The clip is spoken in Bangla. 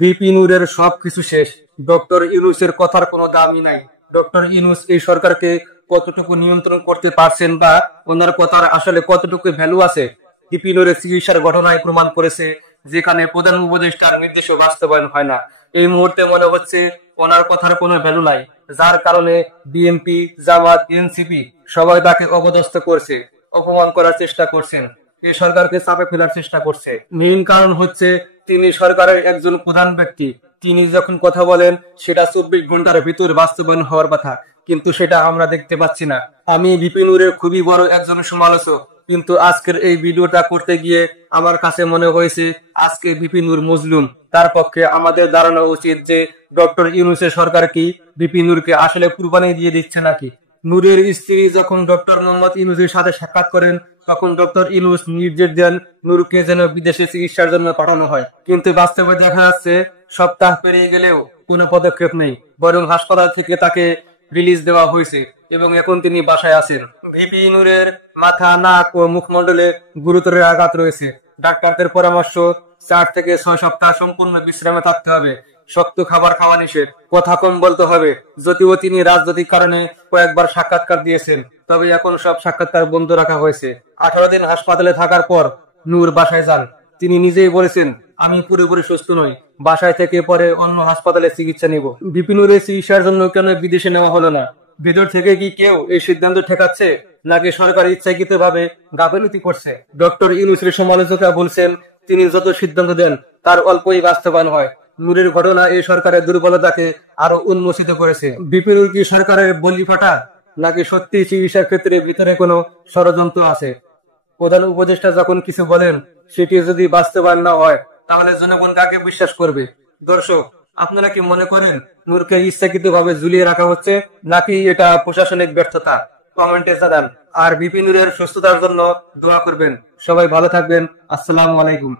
ভিপি নূরের সবকিছু শেষ। ডক্টর ইউনূসের কথার কোনো দামই নাই। ডক্টর ইউনূস এই সরকারকে কতটুকু নিয়ন্ত্রণ করতে পারছেন বা ওনার কথার আসলে কতটুকু ভ্যালু আছে, ভিপি নূরের চিকিৎসার ঘটনায় প্রমাণ করেছে, যেখানে প্রধান উপদেষ্টার নির্দেশও বাস্তবায়ন হয় না। এই মুহূর্তে মনে হচ্ছে ওনার কথার কোনো ভ্যালু নাই, যার কারণে বিএনপি, জামাত, এনসিপি সবাই তাকে অপদস্থ করছে, অপমান করার চেষ্টা করছেন, এই সরকারকে চাপে ফেলার চেষ্টা করছে। মেইন কারণ হচ্ছে তিনি সরকারের একজন প্রধান ব্যক্তি। তিনি যখন কথা বলেন সেটা 24 ঘন্টার ভিতর বাস্তবায়ন হওয়ার কথা, কিন্তু সেটা আমরা দেখতে পাচ্ছি না। আমি ভিপি নূরের খুবই বড় একজন সমালোচক, কিন্তু আজকের এই ভিডিওটা করতে গিয়ে আমার কাছে মনে হয়েছে আজকে ভিপি নূর মজলুম। তার পক্ষে আমাদের দাঁড়ানো উচিত যে ডক্টর ইউনূসের সরকার কি ভিপি নূরকে আসলে কুরবানি দিয়ে দিচ্ছে নাকি। নূরের স্ত্রী যখন ডক্টর মোহাম্মদ ইউনূসের সাথে সাক্ষাৎ করেন, তখন ডক্টর ইউনূস নির্দেশ দেন নূরকে যেন বিদেশে চিকিৎসার জন্য পাঠানো হয়, কিন্তু বাস্তবে দেখা যাচ্ছে সপ্তাহ পেরিয়ে গেলেও কোনো পদক্ষেপ নেই, বরং হাসপাতাল থেকে তাকে রিলিজ দেওয়া হয়েছে এবং এখন তিনি বাসায় আছেন। ভিপি নূরের মাথা, নাক ও মুখমণ্ডলে গুরুতর আঘাত রয়েছে। ডাক্তারদের পরামর্শ 4 থেকে 6 সপ্তাহ সম্পূর্ণ বিশ্রামে থাকতে হবে, শক্ত খাবার খাওয়া নিষেধ, কথা কম বলতে হবে। যদিও তিনি রাজনৈতিক কারণে কয়েকবার সাক্ষাৎকার দিয়েছেন, তবে এখন সব সাক্ষাৎকার বন্ধ রাখা হয়েছে। 18 দিন হাসপাতালে থাকার পর নূর বাসায় যান। তিনি নিজেই বলেছেন, আমি পুরোপুরি সুস্থ নই, বাসায় থেকে পরে অন্য হাসপাতালে চিকিৎসা নিব। ভিপি নূরের চিকিৎসার জন্য কেন বিদেশে নেওয়া হলো না? ভেতর থেকে কি কেউ এই সিদ্ধান্ত ঠেকাচ্ছে, নাকি সরকার ইচ্ছাকৃত ভাবে গাফিলতি করছে? ডক্টর ইউনূসের সমালোচকরা বলছেন তিনি যত সিদ্ধান্ত দেন তার অল্পই বাস্তবায়ন হয়। নূরের ঘটনা এই সরকারের দুর্বলতাকে আরো উন্মোচিত করেছে। ভিপি নূর কি সরকারের বলি ফাটা, নাকি সত্যি চিকিৎসার ক্ষেত্রে ভিতরে কোনো ষড়যন্ত্র আছে? প্রধান উপদেষ্টা যখন কিছু বলেন সেটি যদি বাস্তবায়ন না হয়, তাহলে জনগণ কাকে বিশ্বাস করবে? দর্শক, আপনারা কি মনে করেন নূরকে ইচ্ছাকৃত ভাবে ঝুলিয়ে রাখা হচ্ছে, নাকি এটা প্রশাসনিক ব্যর্থতা? কমেন্টে জানান। আর ভিপি নূরের সুস্থতার জন্য দোয়া করবেন। সবাই ভালো থাকবেন। আসসালামু আলাইকুম।